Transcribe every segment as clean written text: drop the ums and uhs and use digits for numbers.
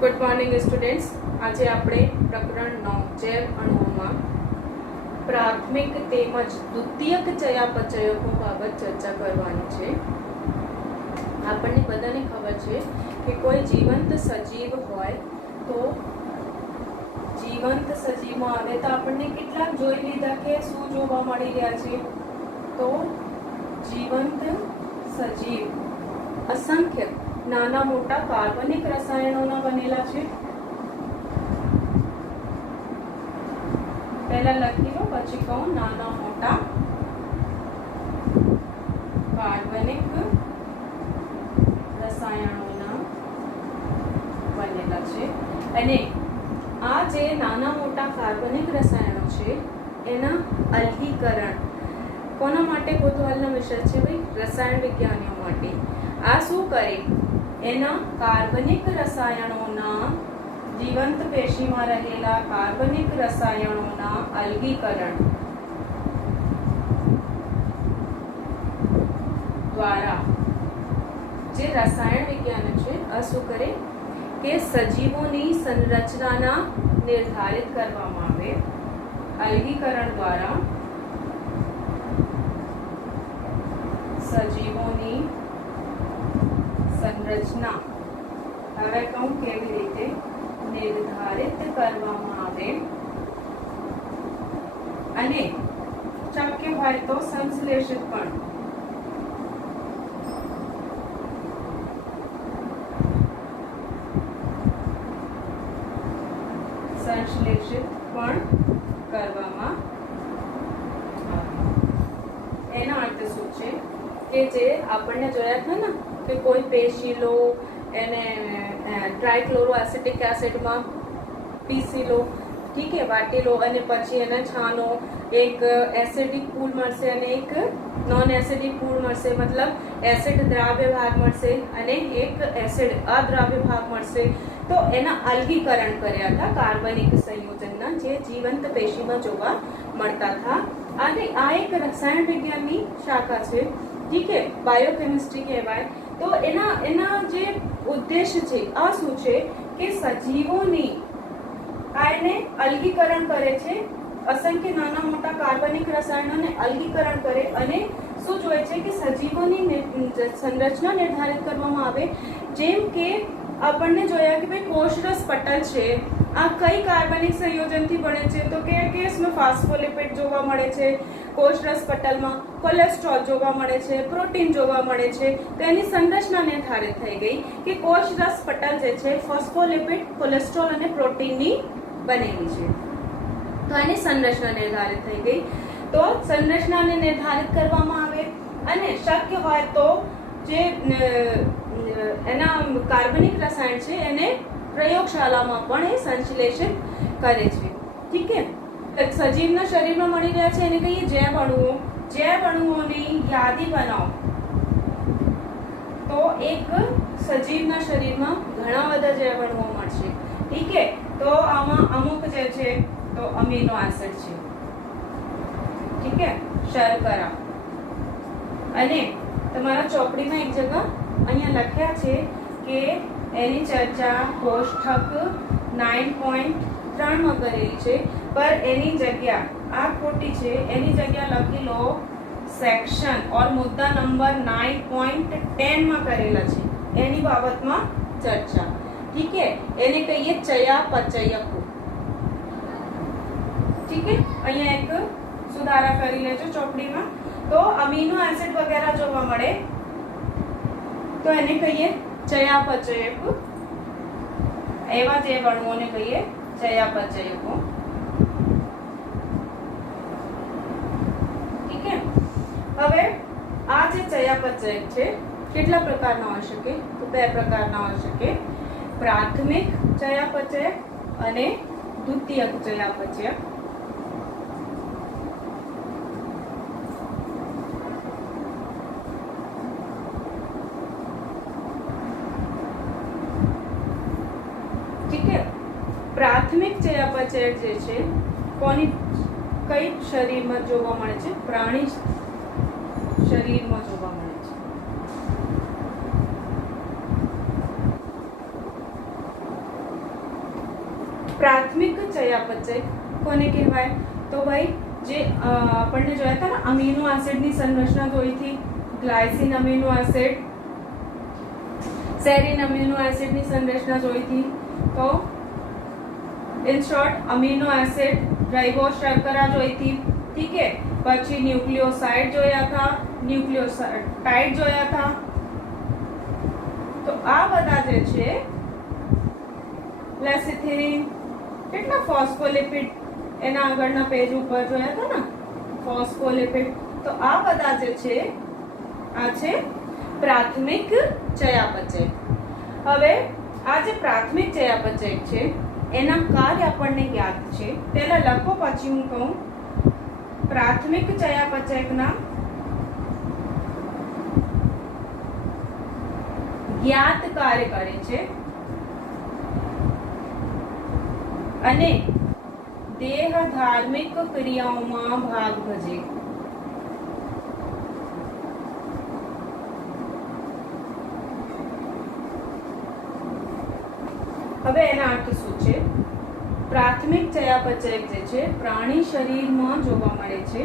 Good morning students. आज આપણે પ્રકરણ 9 જૈવ અણુઓમાં પ્રાથમિક તેમજ દ્વિતીયક ચયાપચયકો બાબત ચર્ચા કરવાની છે। આપણને બધાને ખબર છે કે કોઈ જીવંત સજીવ હોય તો જીવંત સજીવમાં આવે તો આપણને કેટલાક જોઈ લીધા કે શું જોવા મળી રહ્યા છે। તો જીવંત સજીવ અસંખ્ય નાના મોટા કાર્બનિક રસાયણોના બનેલા છે। પહેલા લખી લો પછી કહું। નાના મોટા કાર્બનિક રસાયણોના બનેલા છે અને આ જે નાના મોટા કાર્બનિક રસાયણો છે એના અલગીકરણ કોના માટે કુતૂહલનો વિષય છે ભાઈ? રસાયણ વિજ્ઞાનીઓ માટે। આ શું કરે? એના કાર્બનિક રસાયણોના જીવંત પેશીમાં રહેલા કાર્બનિક રસાયણોના અલગીકરણ દ્વારા જે રસાયણ વિજ્ઞાન છે આ શું કરે કે સજીવોની સંરચનાના નિર્ધારિત કરવામાં આવે। અલગીકરણ દ્વારા સજીવોની સંરચના હવે કહું કેવી રીતે નિર્ધારિત કરવામાં આવે અને શક્ય હોય તો સંશ્લેષિત પણ કરવામાં આવે। એનો અર્થ શું છે કે જે આપણને જોયા હતા ને કે કોઈ પેશી લો એને ટ્રાયક્લોરો એસિટિક એસિડમાં પીસી લો, ઠીક है, વાટી લો અને પછી એને છાનો એક એસિડિક પૂલ મળશે અને એક નોન એસિડિક પૂલ મળશે। મતલબ એસિડ દ્રાવ્ય ભાગ મળશે અને એક એસિડ અદ્રાવ્ય ભાગ મળશે। તો એના અલગીકરણ કર્યા હતા કાર્બનિક સંયોજનના જે જીવંત પેશીમાં જોવા મળતા હતા। અને આ એક રસાયણ વિજ્ઞાનની શાખા છે, ઠીક है, બાયોકેમિસ્ટ્રી કહેવાય। તો એના જે ઉદ્દેશ્ય છે આ શું છે કે સજીવોની આ એને અલગીકરણ કરે છે, અસંખ્ય નાના મોટા કાર્બનિક રસાયણોને અલગીકરણ કરે અને શું જોઈએ છે કે સજીવોની સંરચના નિર્ધારિત કરવામાં આવે। જેમ કે આપણને જોયા કે ભાઈ કોષરસ પટલ છે આ કઈ કાર્બનિક સંયોજનથી બને છે તો કે કેસમાં ફોસ્ફોલિપિડ જોવા મળે છે, કોષરસ પટલમાં કોલેસ્ટ્રોલ જોવા મળે છે, પ્રોટીન જોવા મળે છે। તો એની સંરચના નિર્ધારિત થઈ ગઈ કે કોષરસ પટલ જે છે ફોસ્ફોલિપિડ, કોલેસ્ટ્રોલ અને પ્રોટીનની બનેલી છે। તો એની સંરચના નિર્ધારિત થઈ ગઈ। તો સંરચનાને નિર્ધારિત કરવામાં આવે અને શક્ય હોય તો જે એના કાર્બનિક રસાયણ છે એને પ્રયોગશાળામાં પણ એ સંશ્લેષિત કરે છે, ઠીક है। સજીવના શરીરમાં મળી રહ્યા છે એને કહીએ જૈવ અણુઓ। જૈવ અણુઓની યાદી બનાવો તો એક સજીવના શરીરમાં ઘણા બધા જૈવ અણુઓ મળશે, ઠીક है। તો આમાં અમુક જે છે તો અમીનો એસિડ છે, ઠીક है, શર્કરા અને તમારા ચોપડીમાં એક જગ્યા અહીંયા લખ્યા છે કે એની ચર્ચા કોષ્ટક 9.3 માં કરેલી છે, પર એની જગ્યા આ ખોટી છે, એની જગ્યા લખી લો સેક્શન ઓર મુદ્દા નંબર 9.10 માં કરેલા છે એની બાબતમાં ચર્ચા, ઠીક है। એને કહીએ ચયાપચયકો, ઠીક है। અહીંયા એક સુધારા કરી લેજો ચોપડીમાં। તો અમીનો એસિડ વગેરે જોવા મળે તો એને કહીએ ચયાપચયક। એવા જે અણુઓને કહીએ ચયાપચયકો, ઠીક है। હવે આ જે ચયાપચયક છે કેટલા પ્રકારના હોઈ શકે તો બે પ્રકારના હોઈ શકે, પ્રાથમિક ચયાપચયક અને દ્વિતીયક ચયાપચયક। પ્રાથમિક ચયાપચયક જે છે કોની કઈ શરીરમાં જોવા મળે છે? પ્રાણી શરીરમાં જોવા મળે છે। પ્રાથમિક ચયાપચય કોને કહેવાય? તો ભાઈ જે આપણને જોયા હતા ને અમીનો એસિડની સંરચના જોઈ હતી, glycine amino acid, serine amino એસિડની સંરચના જોઈ હતી. તો in short amino acid, ribose શર્કરા જોઈ હતી, ઠીક है. પછી ન્યુક્લિયોસાઇડ જોયા હતા, ન્યુક્લિયોટાઇડ જોયા હતા. તો આ બધા જે છે લેસિથિન, કેટલા ફોસ્ફોલિપિડ એના આગળના પેજ ઉપર જોયા હતા ને, ફોસ્ફોલિપિડ. તો આ બધા જે છે આ છે પ્રાથમિક ચયાપચય. હવે આ જે પ્રાથમિક ચયાપચય છે એના કાર્ય આપણને યાદ છે. પહેલા લખો પછી હું કહું. પ્રાથમિક ચયાપચયના જ્ઞાત કાર્ય કરે છે અને દેહ ધાર્મિક ક્રિયાઓમાં ભાગ ભજે. હવે એના અર્થ શું છે? પ્રાથમિક ચયાપચય જે છે પ્રાણી શરીરમાં જોવા મળે છે.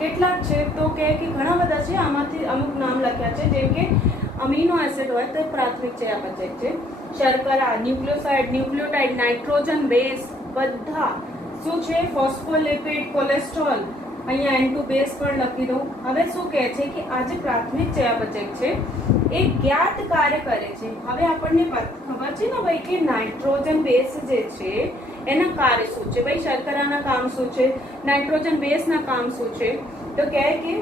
કેટલાક છે તો કે ઘણા બધા છે, આમાંથી અમુક નામ લખ્યા છે. જેમ કે અમીનો એસિડ હોય તો પ્રાથમિક ચયાપચય છે. શર્કરા, ન્યુક્લિયોસાઇડ, ન્યુક્લિયોટાઇડ, નાઇટ્રોજન બેઝ બધા શું છે? Phospholipid, cholesterol. અહીંયા N2 બેઝ પણ લખી દઉં. હવે શું કહે છે કે આ જે પ્રાથમિક ચયાપચય છે એ જ્ઞાત કાર્ય કરે છે. હવે આપણને ખબર છે ને ભાઈ કે નાઇટ્રોજન બેઝ જે છે એના કાર્ય શું છે? ભાઈ શર્કરાના કામ શું છે? નાઇટ્રોજન બેઝના કામ શું છે? તો કહે કે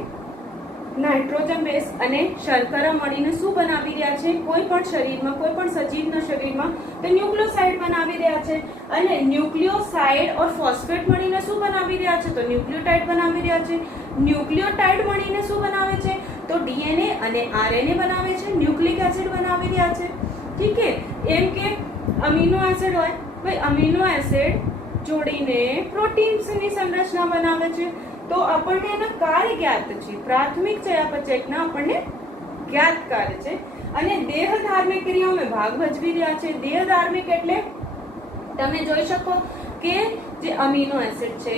નાઇટ્રોજન બેઝ અને શર્કરા મળીને શું બનાવી રહ્યા છે? કોઈ પણ શરીરમાં, કોઈ પણ સજીવના શરીરમાં તો ન્યુક્લિયોસાઇડ બનાવી રહ્યા છે. અને ન્યુક્લિયોસાઇડ ઓર ફોસ્ફેટ મળીને શું બનાવી રહ્યા છે? તો ન્યુક્લિયોટાઇડ બનાવી રહ્યા છે. ન્યુક્લિયોટાઇડ મળીને શું બનાવે છે? તો ડીએનએ અને આરએનએ બનાવે છે. ન્યુક્લિક એસિડ બનાવી રહ્યા છે. ઠીક છે. એમ કે અમીનો એસિડ હોય, ભાઈ અમીનો એસિડ જોડીને પ્રોટીન્સની સંરચના બનાવે છે. તો આપણને એના કાર્ય જ્ઞાત છે. પ્રાથમિક ચયાપચયના આપણને જ્ઞાત કાર્ય છે અને દેહ ધાર્મિક ક્રિયાઓમાં ભાગ ભજવી રહ્યા છે. દેહ ધાર્મિક એટલે તમે જોઈ શકો કે જે અમીનો એસિડ છે,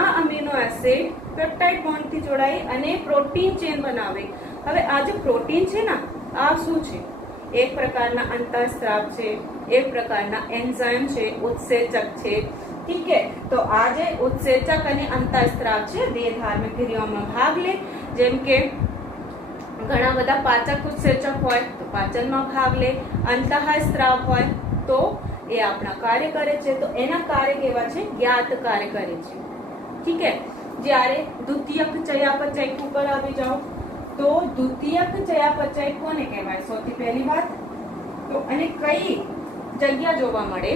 આ અમીનો એસિડ પેપ્ટાઇડ બોન્ડથી જોડાઈ અને પ્રોટીન ચેન બનાવે. હવે આ જે પ્રોટીન છે ને આ શું છે? એક પ્રકારના અંતઃસ્ત્રાવ છે, એક પ્રકારના એન્ઝાઇમ છે, ઉત્સેચક છે. ઠીક છે. તો આ જે ઉત્સેચક અને અંતઃસ્ત્રાવ છે દેહ ધાર્મિક ક્રિયાઓમાં ભાગ લે. જેમ કે ઘણા બધા પાચક ઉત્સેચક હોય તો પાચનમાં ભાગ લે, અંતઃસ્ત્રાવ હોય તો એ આપણા કાર્ય કરે છે. તો એના કાર્ય કેવા છે? જ્ઞાત કાર્ય કરે છે. ઠીક છે. જ્યારે દ્વિતીયક ચયાપચય ઉપર આવી જાઓ તો દ્વિતીયક ચયાપચય કોને કહેવાય? સૌથી પહેલી વાત તો અને કઈ જગ્યા જોવા મળે?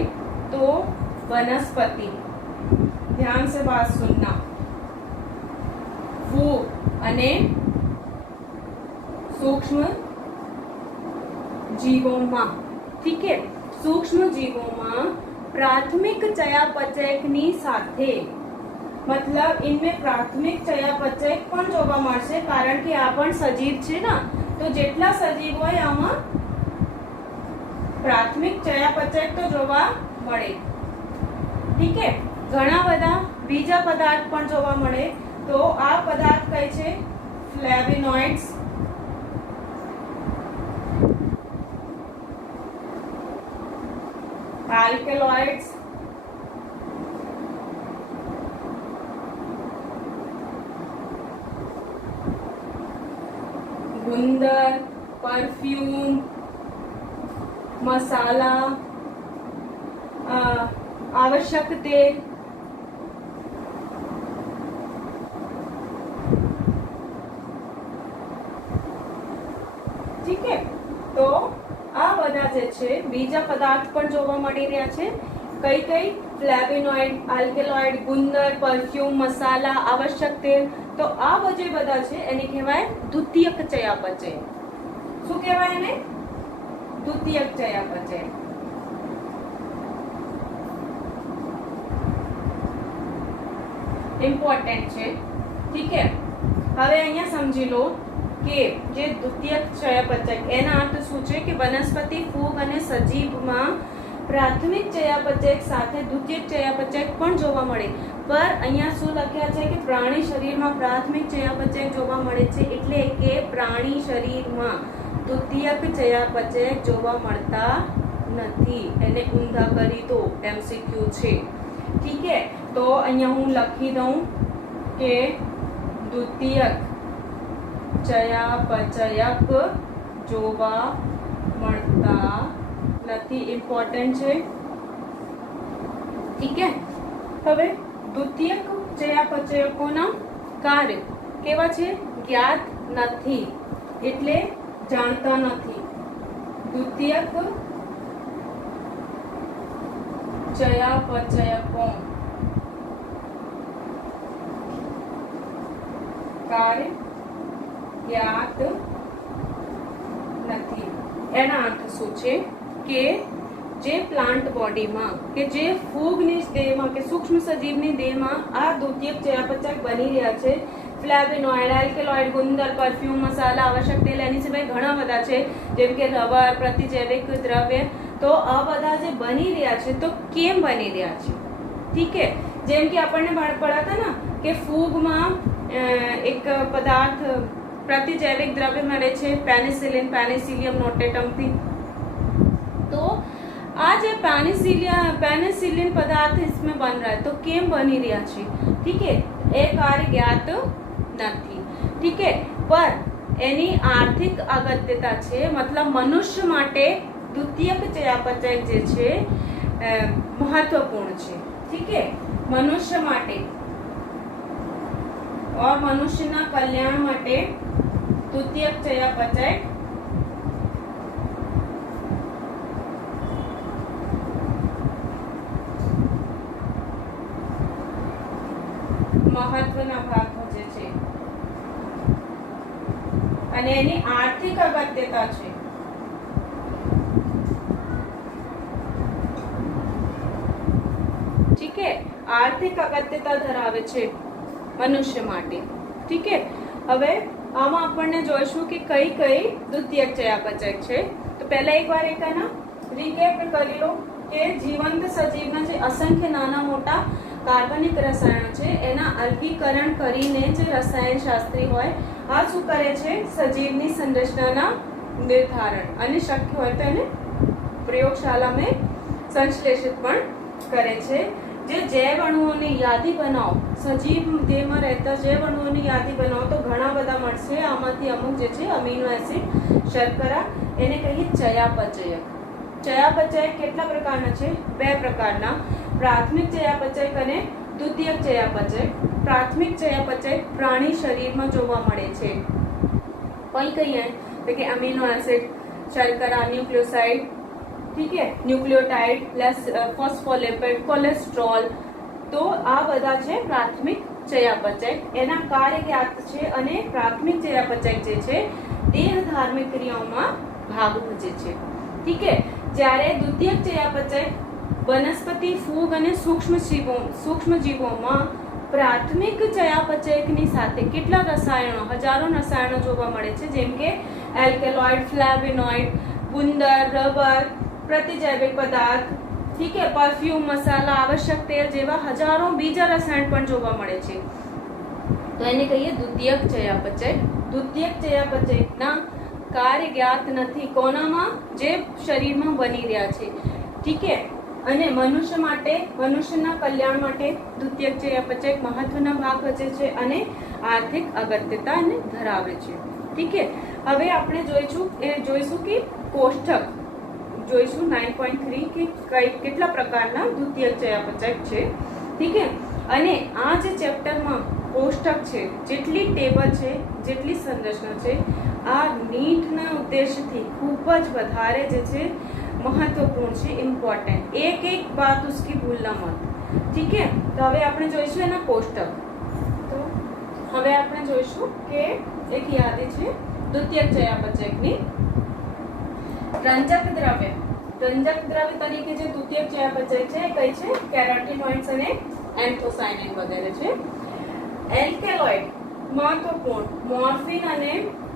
તો वनस्पति, ध्यान से बात सुनना, फूग અને सूक्ष्म जीवों ठीक है. सूक्ष्म जीवों प्राथमिक चयापचयની સાથે मतलब इनमें प्राथमिक चयापचय પણ જોવા મળશે. કારણ કે આ પણ સજીવ છે ને, તો જેટલા સજીવ હોય આમાં પ્રાથમિક ચયાપચય તો જોવા મળે. ઠીક है. ઘણા બધા બીજા પદાર્થ પણ જોવા મળે. તો આ પદાર્થ કઈ છે? ફ્લેવોનોઇડ્સ, આલ્કેલોઇડ્સ, ગુંદર, પરફ્યુમ, મસાલા, आवश्यक तेल, ठीक है. तो આ બધા જે છે બીજા પદાર્થ પણ જોવા મળી રહ્યા છે. કઈ કઈ? ફ્લેવોનોઇડ, આલ્કેલોઇડ, ગુંદર, પરફ્યુમ, મસાલા, આવશ્યક તેલ. તો આ જે બધા છે એને કહેવાય દ્વિતીયક ચયાપચય. શું કહેવાય એને? દ્વિતીયક ચયાપચય. ઇમ્પોર્ટન્ટ છે. ઠીક છે. હવે અહીંયા સમજી લો કે જે દ્વિતીયક ચયાપચય એના અર્થ શું છે કે વનસ્પતિ, ફૂગ અને સજીવમાં પ્રાથમિક ચયાપચય સાથે દ્વિતીયક ચયાપચય પણ જોવા મળે, પર અહીંયા શું લખ્યા છે કે પ્રાણી શરીરમાં પ્રાથમિક ચયાપચય જોવા મળે છે, એટલે કે પ્રાણી શરીરમાં દ્વિતીયક ચયાપચય જોવા મળતા નથી. એને ઊંધા કરી દો, એમસીક્યુ છે. ઠીક છે, તો અહીંયા હું લખી દઉં કે દ્વિતીયક ચયાપચયક જોવા મળતા નથી. ઇમ્પોર્ટન્ટ છે. ઠીક છે, હવે દ્વિતીયક ચયાપચયકોના કાર્ય કેવા છે? જ્ઞાત નથી, એટલે જાણતા નથી. દ્વિતીયક ચયાપચયકો કાર્ય જ્ઞાત નથી. એના અર્થ શું છે કે જે પ્લાન્ટ બોડીમાં કે જે ફૂગની દેહમાં કે સૂક્ષ્મ સજીવની દેહમાં આ દ્વિતીયક ચયાપચયક બની રહ્યા છે, ફ્લેવોનોઇડ, આલ્કેલોઇડ, ગુંદર, પરફ્યુમ, મસાલા, આવશ્યક તેલ, એની સિવાય ઘણા બધા છે, જેમ કે રબર, પ્રતિજૈવિક દ્રવ્ય. તો આ બધા જે બની રહ્યા છે, તો કેમ બની રહ્યા છે? ઠીક છે, જેમ કે આપણને ભણતા ને કે ફૂગમાં એક પદાર્થ प्रतिजैविक द्रव्य મળે છે, પેનિસિલિન, પેનિસિલિયમ નોટેટમથી. तो आज ये पेनिसिलिन पदार्थ इसमें बन रहा है, तो केम बनी रहा है? ठीक है, ए कार्य ज्ञात नहीं. ठीक है, पर एनी आर्थिक अगत्यता છે, मतलब मनुष्य માટે દ્વિતીયક ચયાપચય જે છે મહત્વપૂર્ણ છે. ठीक है, મનુષ્ય માટે और મનુષ્યના કલ્યાણ માટે દ્વિતીયક ચયાપચય મહત્વના ભાગ ભજવે છે અને એની આર્થિક અગત્યતા છે. ઠીક है, આર્થિક અગત્યતા ધરાવે છે મનુષ્ય માટે. ઠીક है, હવે આમાં આપણને જોઈશું કે કઈ કઈ દ્વિતીયક ચયાપચય છે. તો પહેલા એકવાર એકાના રીકેપ કરી લો કે જીવંત સજીવના જે અસંખ્ય નાના મોટા કાર્બનિક રસાયણો છે એના અલ્ગીકરણ કરીને જે રસાયણ શાસ્ત્રી હોય આ શું કરે છે? સજીવની સંરચનાના નિર્ધારણ અને શક્ય હોય તો એને પ્રયોગશાળામાં સંશ્લેષિત પણ કરે છે. જે જૈવ અણુઓની યાદી બનાવો, સજીવ દેહમાં રહેતા જૈવ અણુઓની યાદી બનાવો તો ઘણા બધા મળશે. આમાંથી અમુક જે છે અમીનો એસિડ, શર્કરા, એને કહીએ ચયાપચયક. ચયાપચયક કેટલા પ્રકારના છે? બે પ્રકારના, પ્રાથમિક ચયાપચયક અને દ્વિતીયક ચયાપચયક. પ્રાથમિક ચયાપચયક પ્રાણી શરીરમાં જોવા મળે છે. કઈ કઈ તો કે અમીનો એસિડ, શર્કરા, ન્યુક્લિયોસાઇડ, ठीक है, न्यूक्लियोटाइड प्लस ફોસ્ફોલિપિડ, કોલેસ્ટ્રોલ. તો આ બધા છે પ્રાથમિક ચયાપચય. એના કાર્ય જ્ઞાત છે અને પ્રાથમિક ચયાપચય જે છે દેહ ધાર્મિક ક્રિયાઓમાં ભાગ ભજવે છે. ઠીક है, જ્યારે દ્વિતીયક ચયાપચય વનસ્પતિ, ફૂગ અને સૂક્ષ્મ જીવોમાં પ્રાથમિક ચયાપચયકની સાથે કેટલા રસાયણો, હજારો રસાયણો જોવા મળે છે, જેમ કે એલ્કેલોઇડ, ફ્લેવોનોઇડ, ગુંદર, રબર, प्रतिजैविक पदार्थ, ठीक है, परफ्यूम, मसाला, आवश्यक तेल જેવા હજારો બીજા રસાયણ પણ જોવા મળે છે. તો એને કહીએ દ્વિતીયક ચયાપચય. દ્વિતીયક ચયાપચયના કાર્ય જ્ઞાત નથી કોનામાં? જે શરીરમાં બની રહ્યા છે. ઠીક है, અને મનુષ્ય માટે, મનુષ્યના કલ્યાણ માટે દ્વિતીયક ચયાપચય મહત્વના ભાગ ભજવે છે અને આર્થિક અગત્યતા એને ધરાવે છે. ઠીક है, હવે આપણે જોઈશું કે કોષ્ટક જોઈશું 9.3 કે કેટલા પ્રકારના દ્વિતીયક ચયાપચય છે. ઠીક है, અને આ જે ચેપ્ટરમાં કોષ્ટક છે, જેટલી ટેબલ છે, જેટલી સંરચના છે, આ નીટના ઉદ્દેશથી ખૂબ જ વધારે જે છે મહત્વપૂર્ણ છે, ઇમ્પોર્ટન્ટ. એક એક બાત ઉસકી ભૂલના મત. ઠીક है, તો હવે આપણે જોઈશું એના કોષ્ટક. તો હવે આપણે જોઈશું કે એક યાદી છે દ્વિતીયક ચયાપચયની. રંજક દ્રવ્ય તરીકે જે દ્વિતીયક ચયાપચય છે કઈ છે? કેરોટીનોઇડ્સ અને એન્થોસાયનિન વગેરે છે. એલ્કેલોઇડ મહત્વપૂર્ણ, મોર્ફિન અને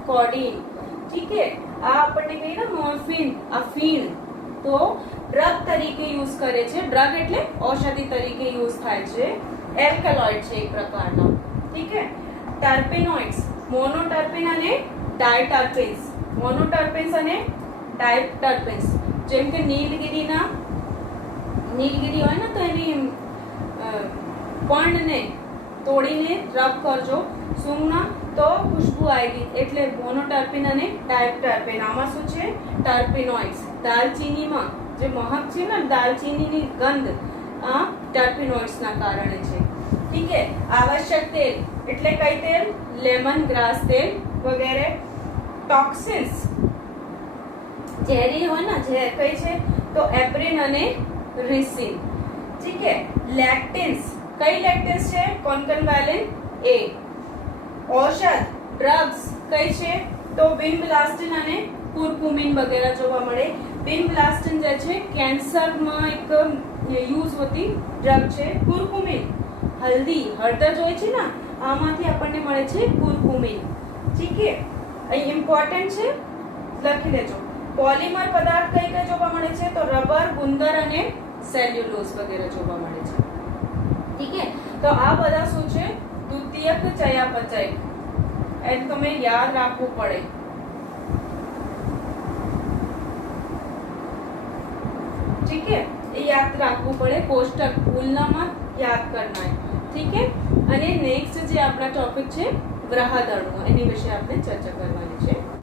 કોડીન. ઠીક है, આ આપણને કહીએ ને મોર્ફિન, અફીણ, તો ડ્રગ તરીકે યુઝ કરે છે. ડ્રગ એટલે ઔષધિ તરીકે યુઝ થાય છે. એલ્કલોઇડ છે એક પ્રકારનો. ઠીક છે. ટર્પેનોઇડ્સ, મોનોટર્પેન અને ડાયટર્પેન્સ. મોનોટર્પેન્સ અને ડાયટર્પેન્સ, જેમ કે નીલગિરી હોય ને તો એની પર્ણને તોડીને રબ કરજો સૂંઘના તો ખુશ્બુ આવેગી, એટલે મોનોટર્પેન અને ડાયટર્પેન. આમાં શું છે? ટર્પેનોઇડ્સ. દાલચીનીમાં જે મહક છે ને, દાલચીનીની ગંધ આ ટર્પેનોઇડ્સના કારણે છે. ઠીક છે. આવશ્યક તેલ એટલે કઈ તેલ? લેમન ગ્રાસ તેલ વગેરે. ટોક્સિન્સ ઝેરી હોય ને, ઝેર કઈ છે? તો એપ્રિન અને રિસિન. ઠીક છે. લેક્ટિન્સ, કઈ લેક્ટિન્સ છે? કોન્કનવેલિન એ. ઔષધ ડ્રગ્સ કઈ છે? તો બિનબ્લાસ્ટિન અને કુર્કુમિન વગેરે જોવા મળે. બિનબ્લાસ્ટિન જે છે કેન્સરમાં એક યુઝ હોતી ડ્રગ છે. કુર્કુમિન હલ્દી, હળદર જોઈએ છે ને, આમાંથી આપણને મળે છે કુર્કુમિન. ઠીક છે. અહીં ઇમ્પોર્ટન્ટ છે, લખી લેજો. પોલિમર પદાર્થ કઈ કઈ જોવા મળે છે? તો રબર, ગુંદર અને સેલ્યુલોઝ વગેરે જોવા મળે છે. ઠીક છે. તો આ બધા શું છે? દ્વિતીયક ચયાપચય. એને તમે યાદ રાખવું પડે. ઠીક છે. એ યાદ રાખવું પડે. કોષ્ટક ભૂલનામાં યાદ કરના है. ઠીક है. અને નેક્સ્ટ જે આપણા ટોપિક છે બૃહદ અણુ, એની વિશે આપણે ચર્ચા કરવાની છે.